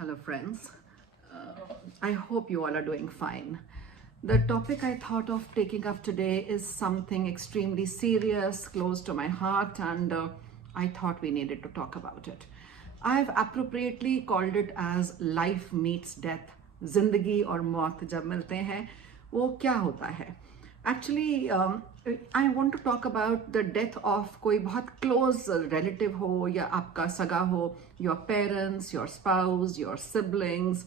Hello, friends. I hope you all are doing fine. The topic I thought of taking up today is something extremely serious, close to my heart, and I thought we needed to talk about it. I've appropriately called it as life meets death. जिंदगी और मौत जब मिलते हैं वो क्या होता है actually I want to talk about the death of कोई बहुत क्लोज रिलेटिव हो या आपका सगा हो, your parents, your spouse, your siblings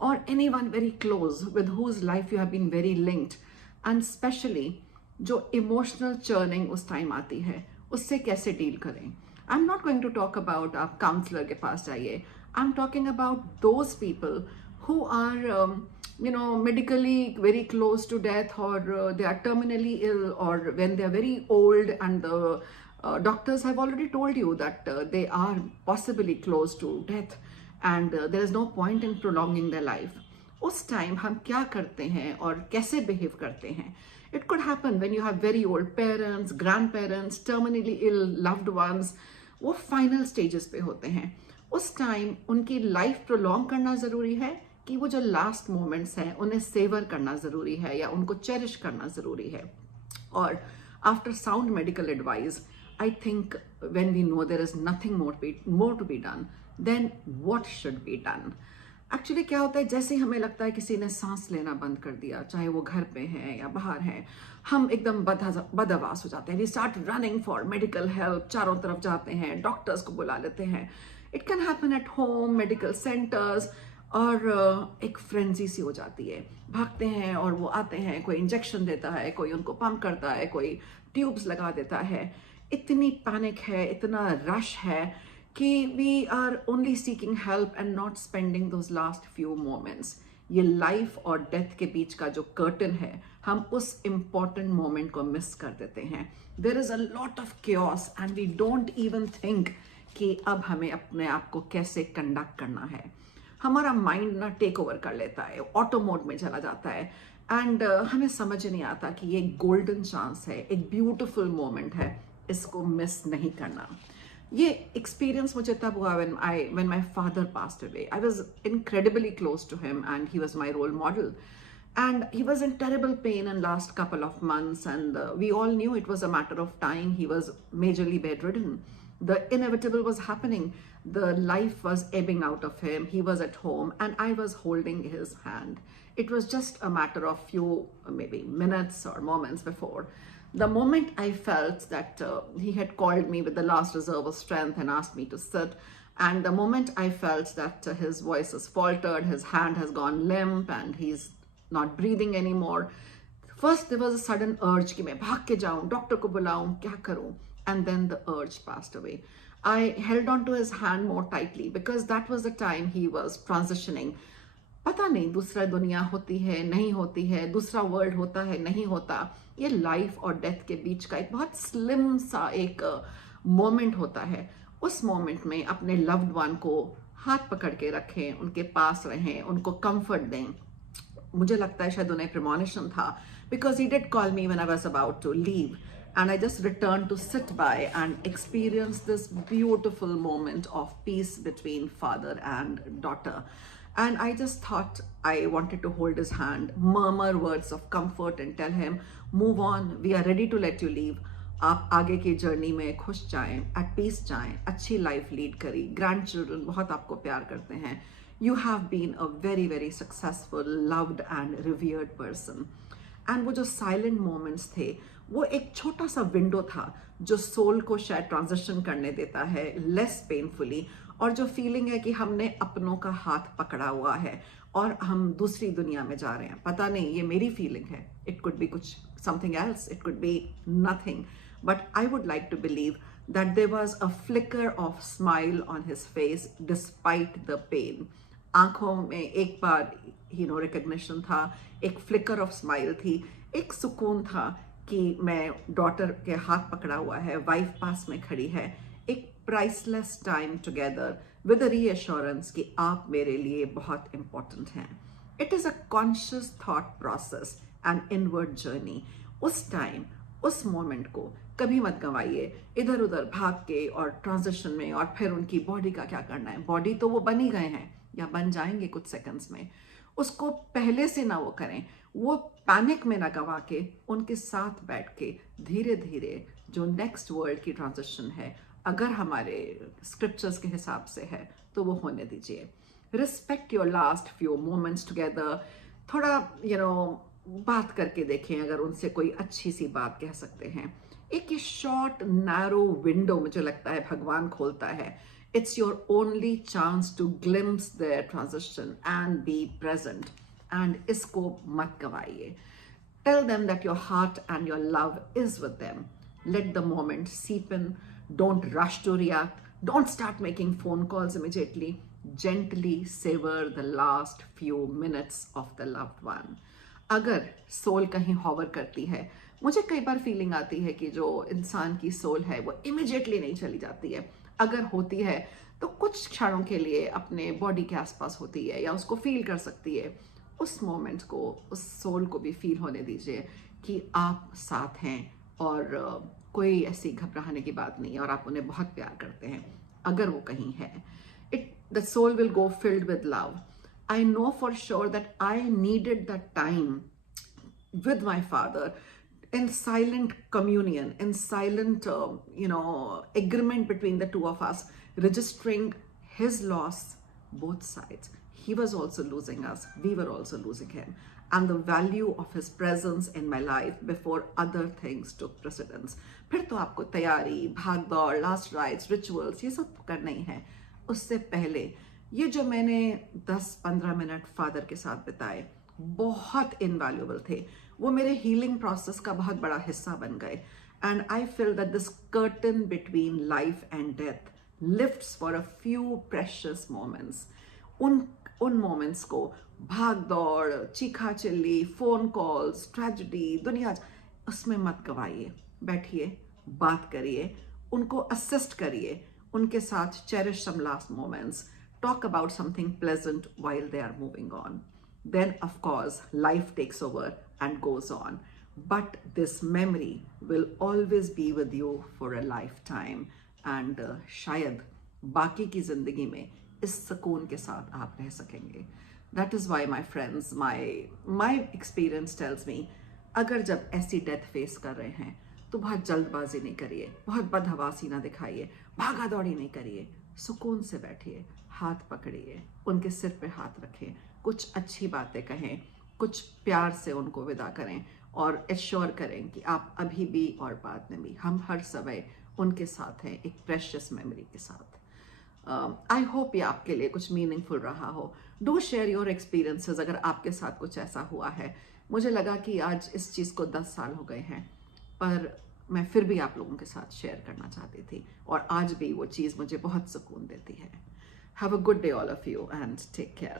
और any one very close with whose life you have been very linked, and especially जो emotional churning उस टाइम आती है उससे कैसे डील करें. I am not going to talk about आप counsellor के पास जाइए. I am talking about those people who are medically very close to death, or they are terminally ill, or when they are very old and the doctors have already told you that they are possibly close to death and there is no point in prolonging their life. उस time हम क्या करते हैं और कैसे behave करते हैं? It could happen when you have very old parents, grandparents, terminally ill loved ones. वो फाइनल स्टेजेस पे होते हैं. उस टाइम उनकी लाइफ प्रोलॉन्ग करना ज़रूरी है कि वो जो लास्ट मोमेंट्स हैं उन्हें सेवर करना ज़रूरी है या उनको चेरिश करना ज़रूरी है. और after sound medical advice, I think when we know there is nothing more to be done, then what should be done. Actually क्या होता है, जैसे हमें लगता है किसी ने सांस लेना बंद कर दिया, चाहे वो घर पे है या बाहर है, हम एकदम बदहवास हो जाते हैं. We start running for medical help, चारों तरफ जाते हैं, डॉक्टर्स को बुला लेते हैं. It can happen at home, medical centres, और एक फ्रेंजी सी हो जाती है. भागते हैं और वो आते हैं, कोई इंजेक्शन देता है, कोई उनको पंप करता है, कोई ट्यूब्स लगा देता है. इतनी पैनिक है, इतना रश है कि we are only seeking help and not spending those last few moments. ये लाइफ और डेथ के बीच का जो कर्टन है, हम उस इम्पॉर्टेंट मोमेंट को मिस कर देते हैं. There is a lot of chaos and we don't even think कि अब हमें अपने आप को कैसे कंडक्ट करना है. हमारा माइंड ना टेक ओवर कर लेता है, ऑटो मोड में चला जाता है, एंड हमें समझ नहीं आता कि ये गोल्डन चांस है, एक ब्यूटिफुल मोमेंट है, इसको मिस नहीं करना. ये एक्सपीरियंस मुझे तब हुआ when my father passed away. I was incredibly close to him and he was my role model. And he was in terrible pain in last couple of months, and we all knew it was a matter of time. He was majorly bedridden. The inevitable was happening. The life was ebbing out of him. He was at home and I was holding his hand. It was just a matter of few maybe minutes or moments before. The moment I felt that he had called me with the last reserve of strength and asked me to sit, and the moment I felt that his voice has faltered, his hand has gone limp and he's not breathing anymore, first there was a sudden urge कि मैं भाग के जाऊं, doctor को बुलाऊं, क्या करूं? And then the urge passed away. I held on to his hand more tightly because that was the time he was transitioning. पता नहीं दूसरा दुनिया होती है, नहीं होती है, दूसरा वर्ल्ड होता है, नहीं होता. ये लाइफ और डेथ के बीच का एक बहुत स्लिम सा एक मोमेंट होता है. उस मोमेंट में अपने लव्ड वन को हाथ पकड़ के रखें, उनके पास रहें, उनको कंफर्ट दें. मुझे लगता है शायद उन्हें प्रेमोनिशन था, because he did call me when I was about to leave. And I just returned to sit by and experience this beautiful moment of peace between father and daughter. And I just thought I wanted to hold his hand, murmur words of comfort and tell him, move on, we are ready to let you leave. आप आगे की journey में खुश जाएं, eight piece जाएं, अच्छी life lead करी. Grand children बहुत आपको प्यार करते हैं. You have been a very very successful, loved and revered person. And वो जो साइलेंट मोमेंट्स थे, वो एक छोटा सा विंडो था जो सोल को शायद ट्रांजिशन करने देता है लेस पेनफुली, और जो फीलिंग है कि हमने अपनों का हाथ पकड़ा हुआ है और हम दूसरी दुनिया में जा रहे हैं. पता नहीं ये मेरी फीलिंग है, इट कुड बी कुछ something else, it could be nothing, but I would like to believe that there was a flicker of smile on his face despite the pain. आंखों में एक बार रिकग्निशन था, एक फ्लिकर ऑफ स्माइल थी, एक सुकून था कि मैं डॉटर के हाथ पकड़ा हुआ है, वाइफ पास में खड़ी है. एक priceless time together with reassurance कि आप मेरे लिए बहुत इंपॉर्टेंट हैं. It is a conscious thought process and inward journey. उस टाइम, उस मोमेंट को कभी मत गंवाइए इधर उधर भाग के और ट्रांजिशन में, और फिर उनकी बॉडी का क्या करना है. बॉडी तो वो बन ही गए हैं, या बन जाएंगे कुछ सेकंड्स में, उसको पहले से ना वो करें, वो पैनिक में ना गवा के उनके साथ बैठ के धीरे धीरे जो नेक्स्ट वर्ल्ड की ट्रांजिशन है, अगर हमारे स्क्रिप्चर्स के हिसाब से है तो वो होने दीजिए। Respect your last few moments together. थोड़ा बात करके देखें, अगर उनसे कोई अच्छी सी बात कह सकते हैं। एक ये शॉर्ट नैरो विंडो मुझे लगता है भगवान खोलता है। It's your only chance to glimpse their transition and be present, and इसको मत गवाइए। Tell them that your heart and your love is with them. Let the moment seep in. Don't rush to react. Don't start making phone calls immediately. Gently savor the last few minutes of the loved one. अगर soul कहीं hover करती है, मुझे कई बार feeling आती है कि जो इंसान की सोल है वो इमिजिएटली नहीं चली जाती है। अगर होती है तो कुछ क्षणों के लिए अपने बॉडी के आसपास होती है या उसको फील कर सकती है। उस मोमेंट को, उस सोल को भी फील होने दीजिए कि आप साथ हैं और कोई ऐसी घबराने की बात नहीं है और आप उन्हें बहुत प्यार करते हैं। अगर वो कहीं है, the soul will go filled with love. I know for sure that I needed that time with my father in silent communion, in silent agreement between the two of us, registering his loss, both sides. He was also losing us, we were also losing him, and the value of his presence in my life before other things took precedence. फिर तो आपको तैयारी, भाग दौड़, last rites, rituals, ये सब करना ही है। उससे पहले ये जो मैंने 10-15 मिनट फादर के साथ बिताए बहुत इनवैल्यूएबल थे। वो मेरे हीलिंग प्रोसेस का बहुत बड़ा हिस्सा बन गए। And I feel that this curtain between life and death lifts for a few precious moments. उन मोमेंट्स को भाग दौड़, चीखा चिल्ली, फोन कॉल्स, ट्रेजेडी, दुनिया, उसमें मत गवाइए। बैठिए, बात करिए, उनको असिस्ट करिए, उनके साथ cherish some last moments, talk about something pleasant while they are moving on. Then of course life takes over and goes on, but this memory will always be with you for a lifetime, and शायद बाकी की जिंदगी में इस सुकून के साथ आप रह सकेंगे। That is why my friends, my experience tells me, अगर जब ऐसी डेथ फेस कर रहे हैं तो बहुत जल्दबाजी नहीं करिए, बहुत बदहवासी ना दिखाइए, भागा दौड़ी नहीं करिए, सुकून से बैठिए, हाथ पकड़िए, उनके सिर पे हाथ रखें, कुछ अच्छी बातें कहें, कुछ प्यार से उनको विदा करें और एश्योर करें कि आप अभी भी और बाद में भी, हम हर समय उनके साथ हैं, एक प्रेशियस मेमोरी के साथ। आई होप ये आपके लिए कुछ मीनिंगफुल रहा हो। डू शेयर योर एक्सपीरियंसेस अगर आपके साथ कुछ ऐसा हुआ है। मुझे लगा कि आज इस चीज़ को 10 साल हो गए हैं, पर मैं फिर भी आप लोगों के साथ शेयर करना चाहती थी और आज भी वो चीज़ मुझे बहुत सुकून देती है। Have a good day all of you and take care.